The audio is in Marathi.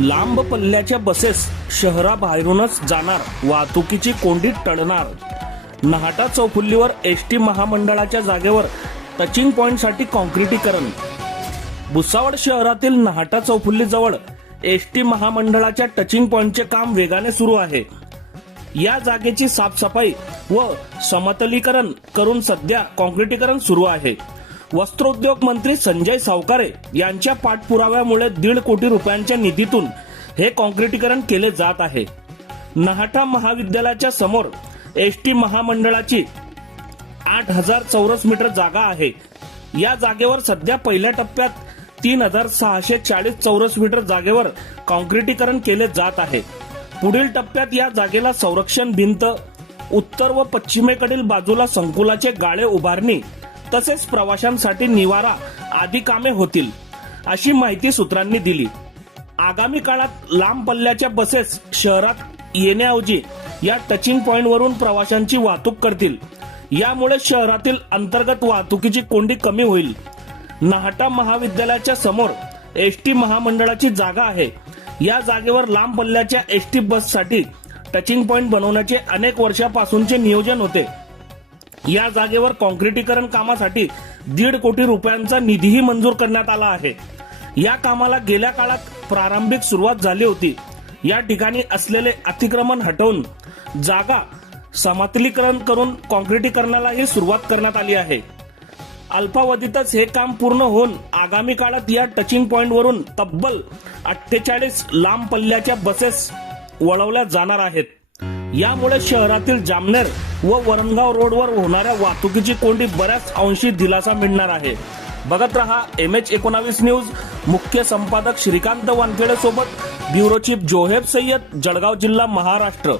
लांब पल्ल्याच्या बसेस शहराबाहेरूनच जाणार वाहतुकीची कोंडी टळणार. नहाटा चौफुल्लीवर एस टी महामंडळाच्या जागेवर टचिंग पॉइंटसाठी कॉन्क्रिटीकरण भुसावळ शहरातील नहाटा चौफुल्लीजवळ एस टी महामंडळाच्या टचिंग पॉइंटचे काम वेगाने सुरू आहे. या जागेची साफसफाई व समतलीकरण करून सध्या कॉन्क्रिटीकरण सुरू आहे. वस्त्रोद्योग मंत्री संजय सावकारे यांच्या पाठपुराव्यामुळे दीड कोटी रुपयांच्या निधीतून हे कॉन्क्रिटीकरण केले जात आहे. नहाटा महाविद्यालयाच्या समोर एस टी महामंडळाची आठ हजार चौरस मीटर जागा आहे. या जागेवर सध्या पहिल्या टप्प्यात तीन हजार सहाशे चाळीस चौरस मीटर जागेवर कॉन्क्रिटीकरण केले जात आहे. पुढील टप्प्यात या जागेला संरक्षण भिंत उत्तर व पश्चिमेकडील बाजूला संकुलाचे गाळे उभारणी तसेच प्रवाशांसाठी निवारा आदी कामे होतील अशी माहिती सूत्रांनी दिली. आगामी काळात लांब पल्ल्याच्या बसेस शहरात येण्याऐवजी या टचिंग पॉइंटवरून प्रवाशांची वाहतूक करतील. यामुळे शहरातील अंतर्गत वाहतुकीची कोंडी कमी होईल. नाहटा महाविद्यालयाच्या समोर एस टी महामंडळाची जागा आहे. या जागेवर लांब पल्ल्याच्या एस टी बससाठी टचिंग पॉइंट बनवण्याचे अनेक वर्षापासूनचे नियोजन होते. या जागेवर कॉन्क्रिटीकरण कामासाठी दीड कोटी रुपयांचा निधीही मंजूर करण्यात आला आहे. या कामाला गेल्या काळात प्रारंभिक सुरुवात झाली होती. या ठिकाणी असलेले अतिक्रमण हटवून जागा समतलीकरण करून कॉन्क्रिटीकरणालाही सुरुवात करण्यात आली आहे. अल्पावधीतच हे काम पूर्ण होऊन आगामी काळात या टचिंग पॉइंट वरून तब्बल अठ्ठेचाळीस लांब पल्ल्याच्या बसेस वळवल्या जाणार आहेत. यामुळे शहरातील जामनेर व वरणगाव रोडवर होणाऱ्या वाहतुकीची कोंडी बऱ्याच अंशी दिलासा मिळणार आहे. बघत रहा एम एच एकोणावीस न्यूज. मुख्य संपादक श्रीकांत वानखेडे सोबत ब्युरो चीफ जोहेब सय्यद जळगाव जिल्हा महाराष्ट्र.